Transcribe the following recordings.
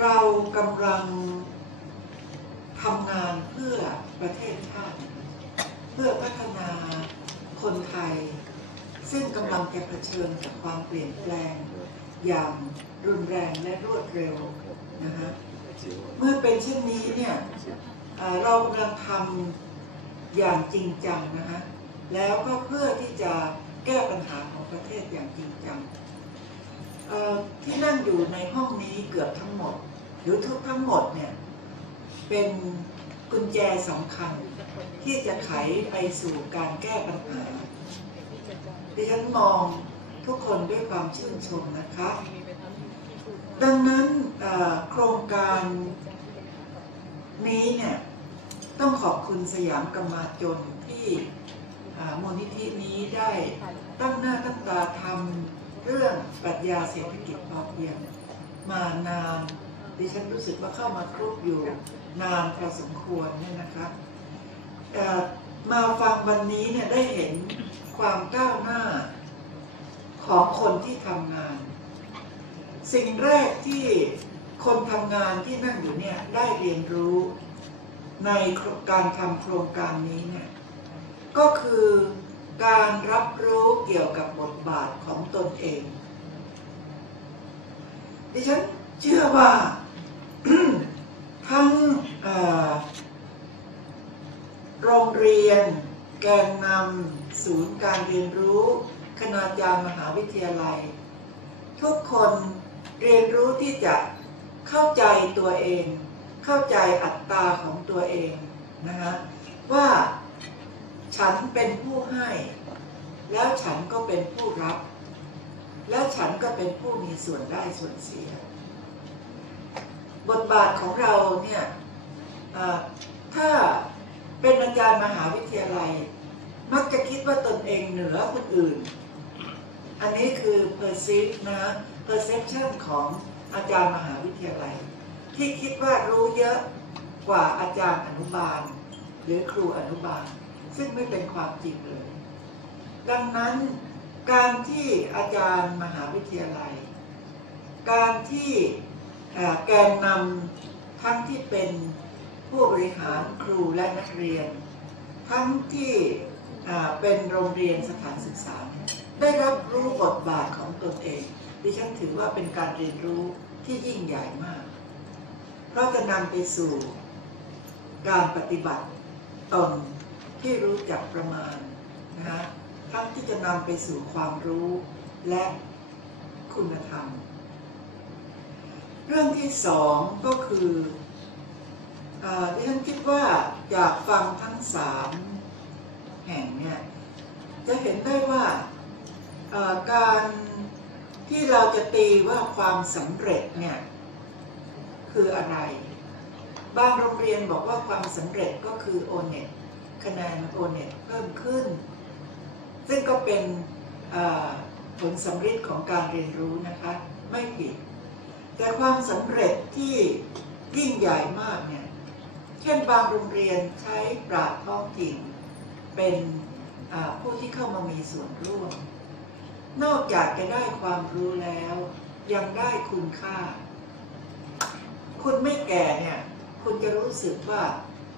เรากำลังทำงานเพื่อประเทศชาติเพื่อพัฒนาคนไทยซึ่งกำลังจะเผชิญกับความเปลี่ยนแปลงอย่างรุนแรงและรวดเร็วนะฮะเมื่อเป็นเช่นนี้เนี่ยเรากำลังทำอย่างจริงจังนะฮะแล้วก็เพื่อที่จะแก้ปัญหาของประเทศอย่างจริงจังที่นั่งอยู่ในห้องนี้เกือบทั้งหมดหรือทั้งหมดเนี่ยเป็นกุญแจสำคัญที่จะไขไปสู่การแก้ปัญหาดิฉันมองทุกคนด้วยความชื่นชมนะคะดังนั้นโครงการนี้เนี่ยต้องขอบคุณสยามกำมาจนที่มูลนิธินี้ได้ตั้งหน้าตั้งตาทำเรื่องปรัชญาเศรษฐกิจพอเพียงมานานดิฉันรู้สึกว่าเข้ามาครุกอยู่นานพอสมควรเนี่ยนะคะมาฟังวันนี้เนี่ยได้เห็นความก้าวหน้าของคนที่ทำงานสิ่งแรกที่คนทำงานที่นั่งอยู่เนี่ยได้เรียนรู้ในการทำโครงการนี้เนี่ยก็คือการรับรู้เกี่ยวกับบทบาทของตนเองดิฉันเชื่อว่า ทั้งโรงเรียนแกนนำศูนย์การเรียนรู้คณาจารย์มหาวิทยาลัยทุกคนเรียนรู้ที่จะเข้าใจตัวเองเข้าใจอัตตาของตัวเองนะฮะว่าฉันเป็นผู้ให้แล้วฉันก็เป็นผู้รับแล้วฉันก็เป็นผู้มีส่วนได้ส่วนเสียบทบาทของเราเนี่ยถ้าเป็นอาจารย์มหาวิทยาลัยมักจะคิดว่าตนเองเหนือคนอื่นอันนี้คือ perception ของอาจารย์มหาวิทยาลัยที่คิดว่ารู้เยอะกว่าอาจารย์อนุบาลหรือครูอนุบาลซึ่งไม่เป็นความจริงเลยดังนั้นการที่อาจารย์มหาวิทยาลัยการที่แกนนำทั้งที่เป็นผู้บริหารครูและนักเรียนทั้งที่เป็นโรงเรียนสถานศึกษาได้รับรู้บทบาทของตนเองดิฉันถือว่าเป็นการเรียนรู้ที่ยิ่งใหญ่มากเพราะจะนำไปสู่การปฏิบัติตนที่รู้จักประมาณนะฮะทั้งที่จะนำไปสู่ความรู้และคุณธรรมเรื่องที่สองก็คือดิฉันคิดว่าอยากฟังทั้ง3แห่งเนี่ยจะเห็นได้ว่าการที่เราจะตีว่าความสำเร็จเนี่ยคืออะไรบางโรงเรียนบอกว่าความสำเร็จก็คือ O-NET คะแนน O-NET เพิ่มขึ้นซึ่งก็เป็นผลสำฤทธิ์ของการเรียนรู้นะคะไม่ผิดแต่ความสำเร็จที่ยิ่งใหญ่มากเนี่ยเช่นบางโรงเรียนใช้ปราชญ์ท้องถิ่นเป็นผู้ที่เข้ามามีส่วนร่วมนอกจากจะได้ความรู้แล้วยังได้คุณค่าคุณไม่แก่เนี่ยคุณจะรู้สึกว่า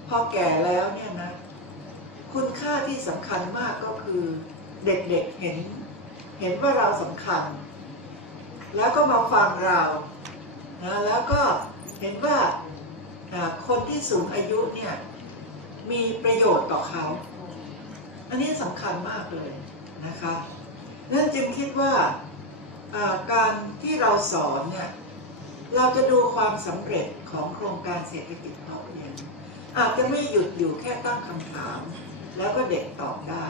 พอแก่แล้วเนี่ยนะคุณค่าที่สำคัญมากก็คือเด็กๆเห็นว่าเราสำคัญแล้วก็มาฟังเรานะแล้วก็เห็นว่าคนที่สูงอายุเนี่ยมีประโยชน์ต่อเขาอันนี้สำคัญมากเลยนะคะนั่นจึงคิดว่าการที่เราสอนเนี่ยเราจะดูความสำเร็จของโครงการเศรษฐกิจพอเพียงอาจจะไม่หยุดอยู่แค่ตั้งคำถามแล้วก็เด็กตอบได้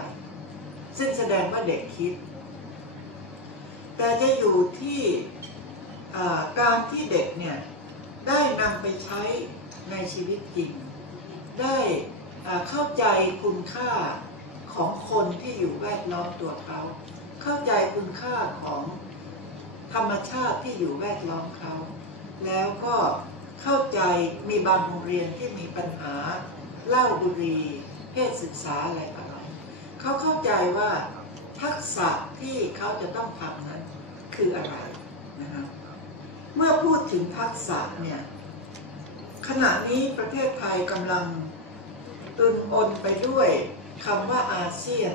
ซึ่งแสดงว่าเด็กคิดแต่จะอยู่ที่การที่เด็กเนี่ยได้นำไปใช้ในชีวิตจริงได้เข้าใจคุณค่าของคนที่อยู่แวดล้อมตัวเขาเข้าใจคุณค่าของธรรมชาติที่อยู่แวดล้อมเขาแล้วก็เข้าใจมีบางโรงเรียนที่มีปัญหาเหล้าบุหรี่เพศศึกษาอะไรต่ออะไรเขาเข้าใจว่าทักษะที่เขาจะต้องทำนั้นคืออะไรนะคะ เมื่อพูดถึงทักษะเนี่ยขณะนี้ประเทศไทยกำลังตึงอนไปด้วยคำว่าอาเซียน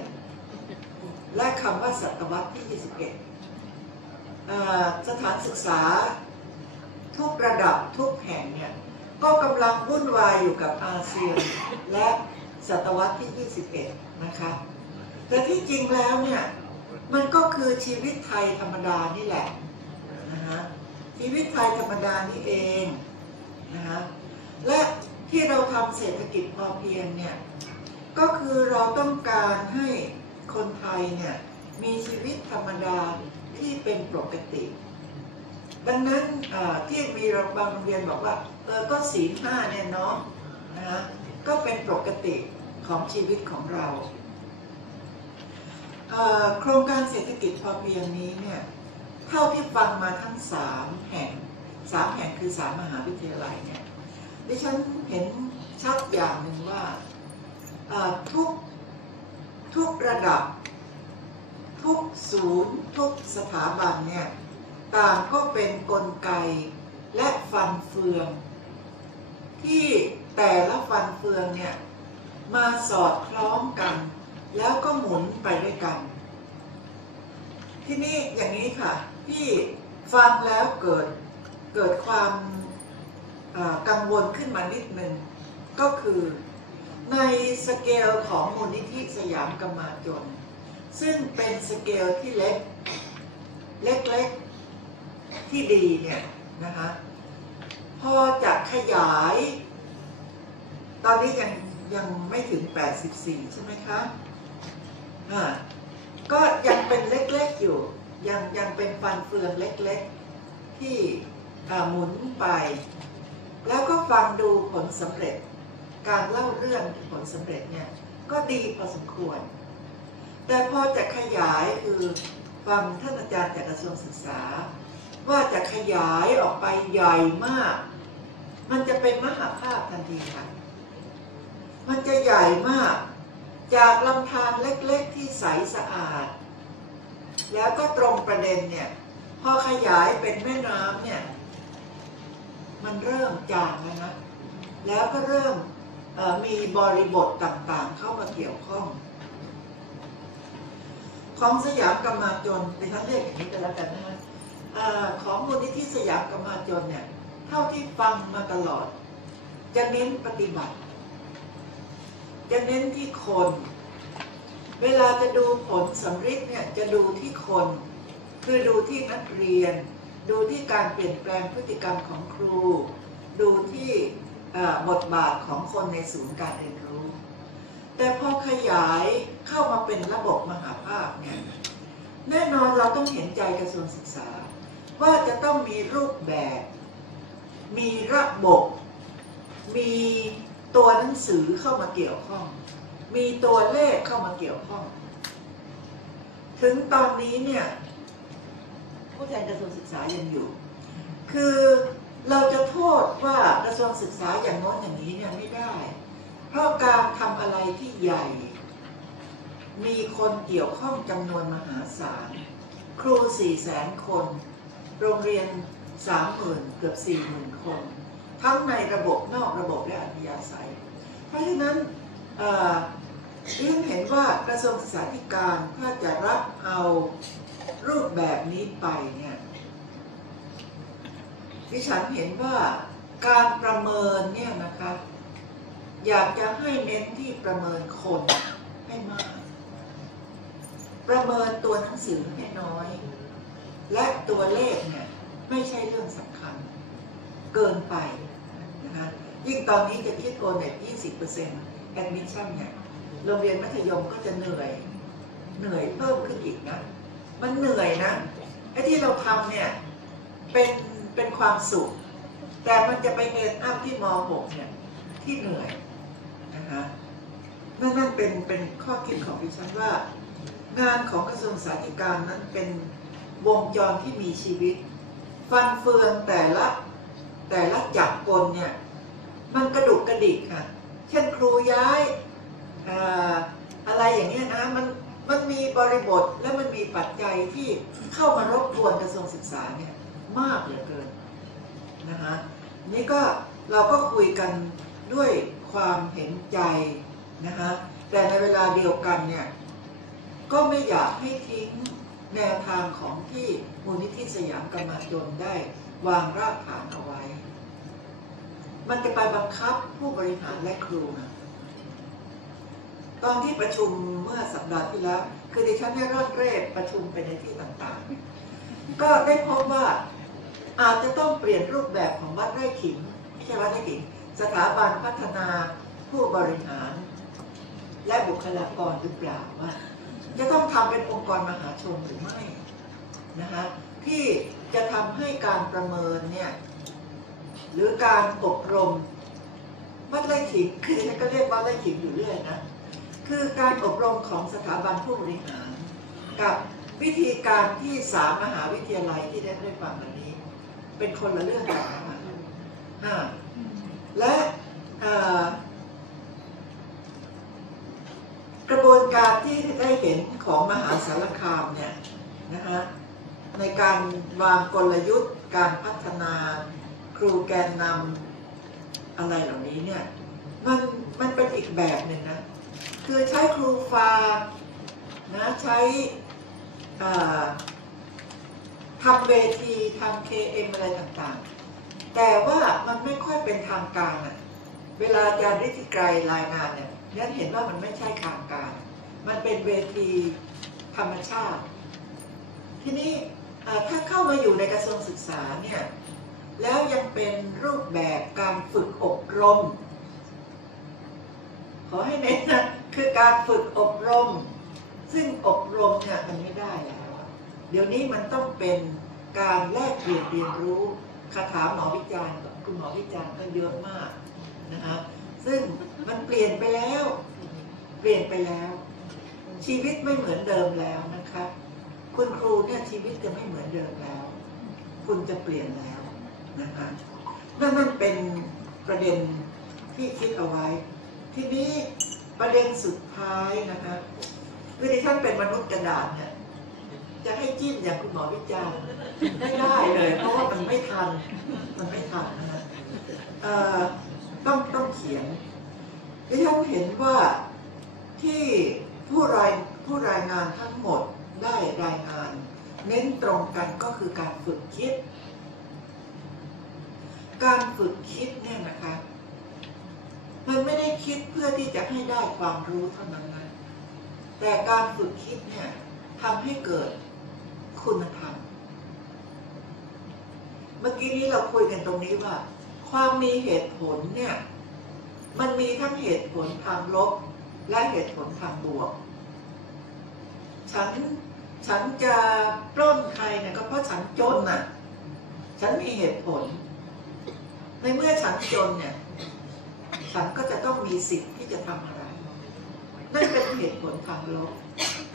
และคำว่าศตวรรษที่ 21สถานศึกษาทุกระดับทุกแห่งเนี่ยก็กำลังวุ่นวายอยู่กับอาเซียนและศตวรรษที่ 21 นะคะแต่ที่จริงแล้วเนี่ยมันก็คือชีวิตไทยธรรมดานี่แหละนะฮะชีวิตไทยธรรมดานี่เองนะฮะและที่เราทำเศรษฐกิจพอเพียงเนี่ยก็คือเราต้องการให้คนไทยเนี่ยมีชีวิตธรรมดาที่เป็นปกติดังนั้นที่มีบางโรงเรียนบอกว่าก็ศีล 5เนี่ยเนาะนะฮะก็เป็นปกติของชีวิตของเราโครงการเศรษฐกิจพอเพียงนี้เนี่ยเท่าที่ฟังมาทั้ง3 แห่งคือ3 มหาวิทยาลัยเนี่ยดิฉันเห็นชัดอย่างหนึ่งว่าทุกระดับทุกศูนย์ทุกสถาบันเนี่ยต่างก็เป็นกลไกและฟันเฟืองที่แต่ละฟันเฟืองเนี่ยมาสอดคล้องกันแล้วก็หมุนไปด้วยกันที่นี่อย่างนี้ค่ะที่ฟังแล้วเกิดความกังวลขึ้นมานิดนึงก็คือในสเกลของมูลนิธิสยามกมาจนซึ่งเป็นสเกลที่เล็กที่ดีเนี่ยนะคะพอจะขยายตอนนี้ยังไม่ถึง84ใช่ไหมคะก็ยังเป็นเล็กๆอยู่ยังเป็นฟันเฟืองเล็กๆที่หมุนไปแล้วก็ฟังดูผลสำเร็จการเล่าเรื่องผลสำเร็จเนี่ยก็ดีพอสมควรแต่พอจะขยายคือฟังท่านอาจารย์จากกระทรวงศึกษาว่าจะขยายออกไปใหญ่มากมันจะเป็นมหาภาพทันทีค่ะมันจะใหญ่มากจากลำธารเล็กๆที่ใสสะอาดแล้วก็ตรงประเด็นเนี่ยพอขยายเป็นแม่น้ำเนี่ยมันเริ่มจางแล้วนะแล้วก็เริ่มมีบริบทต่างๆเข้ามาเกี่ยวข้องของสยามกมาจนเป็นท่านเรียกอย่างนี้กันแล้วกันนะของมูลนิธิสยามกมาจนเนี่ยเท่าที่ฟังมาตลอดจะเน้นปฏิบัติจะเน้นที่คนเวลาจะดูผลสำเร็จเนี่ยจะดูที่คนคือดูที่นักเรียนดูที่การเปลี่ยนแปลงพฤติกรรมของครูดูที่บทบาทของคนในศูนย์การเรียนรู้แต่พอขยายเข้ามาเป็นระบบมหาภาคเนี่ยแน่นอนเราต้องเห็นใจกระทรวงศึกษาว่าจะต้องมีรูปแบบมีระบบมีตัวหนังสือเข้ามาเกี่ยวข้องมีตัวเลขเข้ามาเกี่ยวข้องถึงตอนนี้เนี่ยผู้แทนกระทรวงศึกษายังอยู่คือเราจะโทษว่ากระทรวงศึกษาอย่างโน้นอย่างนี้เนี่ยไม่ได้เพราะการทำอะไรที่ใหญ่มีคนเกี่ยวข้องจำนวนมหาศาลครู 400,000 คนโรงเรียน 30,000 เกือบ 40,000 คนทั้งในระบบนอกระบบและอัธยาศัยเพราะฉะนั้นดิฉันเห็นว่ากระทรวงศึกษาธิการถ้าจะรับเอารูปแบบนี้ไปเนี่ยดิฉันเห็นว่าการประเมินเนี่ยนะคะอยากจะให้เน้นที่ประเมินคนให้มากประเมินตัวหนังสือให้น้อยและตัวเลขเนี่ยไม่ใช่เรื่องสำคัญเกินไปนะคะยิ่งตอนนี้จะคิดโกเน็ต 20% admission เนี่ยโรงเรียนมัธยมก็จะเหนื่อยเพิ่มขึ้นอีกนะมันเหนื่อยนะไอ้ที่เราทำเนี่ยเป็นความสุขแต่มันจะไปเอ็นอัพที่ม.6 เนี่ยที่เหนื่อยนะคะนั่นเป็นข้อคิดของดิฉันว่างานของกระทรวงศึกษาธิการนั้นเป็นวงจรที่มีชีวิตฟันเฟืองแต่ละจักรกลเนี่ยมันกระดุกกระดิกค่ะเช่นครูย้ายอะไรอย่างเงี้ยนะมันมีบริบทและมันมีปัจจัยที่เข้ามารบกวนกระทรวงศึกษาเนี่ยมากเหลือเกิน นะฮะนี่ก็เราก็คุยกันด้วยความเห็นใจนะฮะแต่ในเวลาเดียวกันเนี่ยก็ไม่อยากให้ทิ้งแนวทางของที่มูลนิธิสยามกำมะจนได้วางรากฐานเอาไว้มันจะไปบังคับผู้บริหารและครูนะตอนที่ประชุมเมื่อสัปดาห์ที่แล้วคือดิฉันได้ร่อนเร่ประชุมไปในที่ต่างๆก็ได้พบว่าอาจจะต้องเปลี่ยนรูปแบบของวัดไร่ขิงไม่ใช่วัดไร่ขิงสถาบันพัฒนาผู้บริหารและบุคลากรหรือเปล่าว่าจะต้องทำเป็นองค์กรมหาชนหรือไม่นะคะที่จะทำให้การประเมินเนี่ยหรือการอบรมวัดไร่ขิงคือฉันก็เรียกวัดไร่ขิงอยู่เรื่อยนะคือการอบรมของสถาบันผู้บริหารกับวิธีการที่3 มหาวิทยาลัยที่ได้ฟังวันนี้เป็นคนละเรื่องกันนะคะและกระบวนการที่ได้เห็นของมหาสารคามเนี่ยนะคะในการวางกลยุทธ์การพัฒนาครูแกนนำอะไรเหล่านี้เนี่ยมันเป็นอีกแบบหนึ่งนะคือใช้ครูฟานะใช้ทำเวทีทำ KM อะไรต่างๆแต่ว่ามันไม่ค่อยเป็นทางการอ่ะเวลาอาจารย์ฤทธิไกรรายงานเนี่ยนั่นเห็นว่ามันไม่ใช่ทางการมันเป็นเวทีธรรมชาติทีนี้ถ้าเข้ามาอยู่ในกระทรวงศึกษาเนี่ยแล้วยังเป็นรูปแบบการฝึกอบรมขอให้เน้นนะคือการฝึกอบรมซึ่งอบรมเนี่ยมันไม่ได้แล้วเดี๋ยวนี้มันต้องเป็นการแลกเปลี่ยนเรียนรู้คาถาหมอวิจารณ์คุณหมอวิจารณ์ก็เยอะมากนะคะซึ่งมันเปลี่ยนไปแล้วชีวิตไม่เหมือนเดิมแล้วนะคะคุณครูเนี่ยชีวิตจะไม่เหมือนเดิมแล้วคุณจะเปลี่ยนแล้วนะคะนั่นเป็นประเด็นที่คิดเอาไว้ทีนี้ประเด็นสุดท้ายนะคะคือที่ท่านเป็นมนุษย์กระดาษเนี่ยจะให้จิ้มอย่างคุณหมอวิจารณ์ไม่ได้เลยเพราะว่ามันไม่ทันนะต้องเขียนที่ท่านเห็นว่าที่ผู้รายงานทั้งหมดได้รายงานเน้นตรงกันก็คือการฝึกคิดเนี่ยนะคะมันไม่ได้คิดเพื่อที่จะให้ได้ความรู้เท่านั้นนะแต่การฝึกคิดเนี่ยทำให้เกิดคุณธรรมเมื่อกี้นี้เราคุยกันตรงนี้ว่าความมีเหตุผลเนี่ยมันมีทั้งเหตุผลทางลบและเหตุผลทางบวกฉันจะปล้นใครเนี่ยก็เพราะฉันจนน่ะฉันมีเหตุผลในเมื่อฉันจนเนี่ยฉันก็จะต้องมีสิทธิ์ที่จะทำอะไรนั่นเป็นเหตุผลทางลบ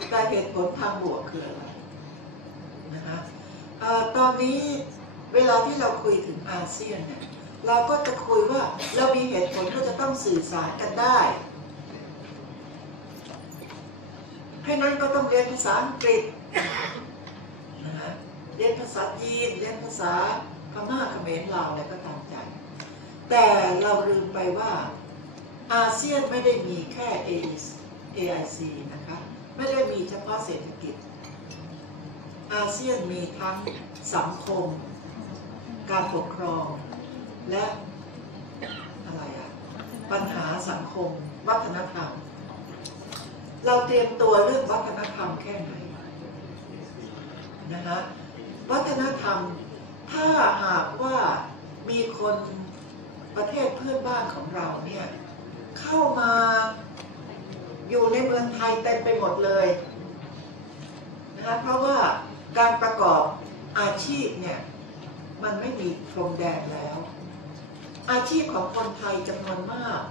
แต่เหตุผลทางบวกคืออะไรนะคะตอนนี้เวลาที่เราคุยถึงอาเซียนเนี่ยเราก็จะคุยว่าเรามีเหตุผลก็จะต้องสื่อสารกันได้ให้นั้นก็ต้องเรียนภาษาอังกฤษนะคะเรียนภาษาจีนเรียนภาษาพม่าเขมรลาวอะไรก็ตามใจแต่เราลืมไปว่าอาเซียนไม่ได้มีแค่ AIC นะคะไม่ได้มีเฉพาะเศรษฐกิจอาเซียนมีทั้งสังคมการปกครองและปัญหาสังคมวัฒนธรรมเราเตรียมตัวเรื่องวัฒนธรรมแค่ไหนนะคะวัฒนธรรมถ้าหากว่ามีคนประเทศเพื่อนบ้านของเราเนี่ยเข้ามาอยู่ในเมืองไทยเต็มไปหมดเลยนะคะเพราะว่าการประกอบอาชีพเนี่ยมันไม่มีพรมแดนแล้วอาชีพของคนไทยจำนวนมาก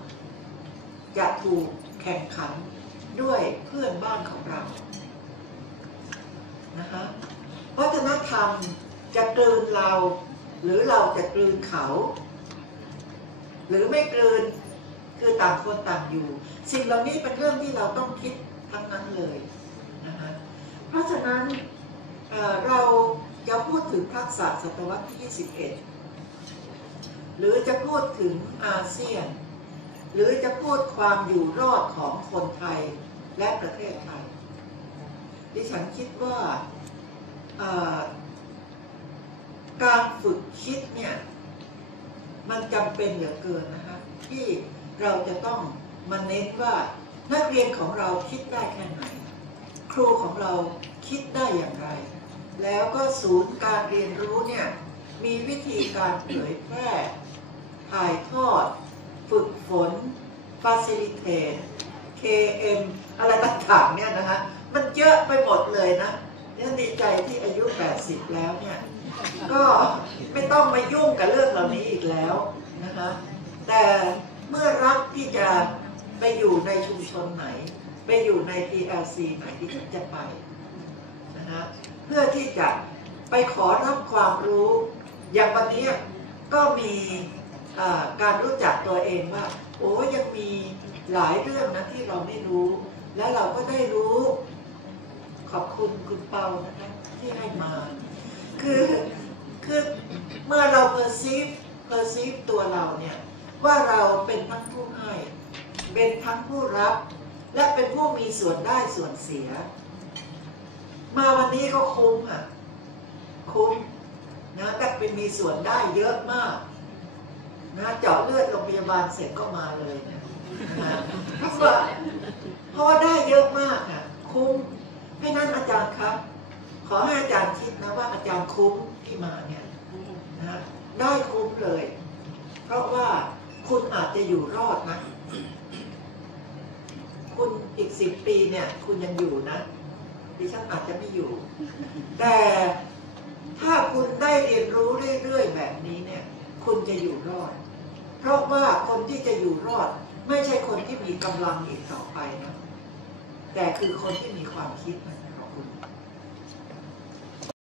จะถูกแข่งขันด้วยเพื่อนบ้านของเรานะคะวัฒนธรรมจะกลืนเราหรือเราจะกลืนเขาหรือไม่กลืนคือต่างคนต่างอยู่สิ่งเหล่านี้เป็นเรื่องที่เราต้องคิดทั้งนั้นเลยนะคะเพราะฉะนั้นเราจะพูดถึงทักษะศตวรรษที่ 21 หรือจะพูดถึงอาเซียนหรือจะพูดความอยู่รอดของคนไทยและประเทศไทยดิฉันคิดว่าการฝึกคิดเนี่ยมันจำเป็นเหลือเกินนะคะที่เราจะต้องมาเน้นว่านักเรียนของเราคิดได้แค่ไหนครูของเราคิดได้อย่างไรแล้วก็ศูนย์การเรียนรู้เนี่ยมีวิธีการเผยแพร่ถ่ายทอดฝึกฝน facilitate KM อะไรต่างๆเนี่ยนะคะมันเยอะไปหมดเลยนะเนี่ยดีใจที่อายุ80แล้วเนี่ยก็ไม่ต้องมายุ่งกับเรื่องเหล่านี้อีกแล้วนะคะแต่เมื่อรักที่จะไปอยู่ในชุมชนไหนไปอยู่ใน TLC ไหนที่ฉันจะไปนะคะเพื่อที่จะไปขอรับความรู้อย่างวันนี้ก็มีการรู้จักตัวเองว่าโอ้ยังมีหลายเรื่องนะที่เราไม่รู้และเราก็ได้รู้ขอบคุณคุณเปานะคะที่ให้มาคือเมื่อเรา perceive ตัวเราเนี่ยว่าเราเป็นทั้งผู้ให้เป็นทั้งผู้รับและเป็นผู้มีส่วนได้ส่วนเสียมาวันนี้ก็คุ้มอ่ะคุ้มนะแต่เป็นมีส่วนได้เยอะมากนะเจาะเลือดโรงพยาบาลเสร็จก็มาเลยนะเพราะว่าได้เยอะมากอ่ะคุ้มให้นั้นอาจารย์ครับขอให้อาจารย์คิดนะว่าอาจารย์คุ้มที่มาเนี่ยนะได้คุ้มเลยเพราะว่าคุณอาจจะอยู่รอดนะคุณอีก10 ปีเนี่ยคุณยังอยู่นะดิฉันอาจจะไม่อยู่แต่ถ้าคุณได้เรียนรู้เรื่อยๆแบบนี้เนี่ยคุณจะอยู่รอดเพราะว่าคนที่จะอยู่รอดไม่ใช่คนที่มีกำลังอีกต่อไปนะแต่คือคนที่มีความคิด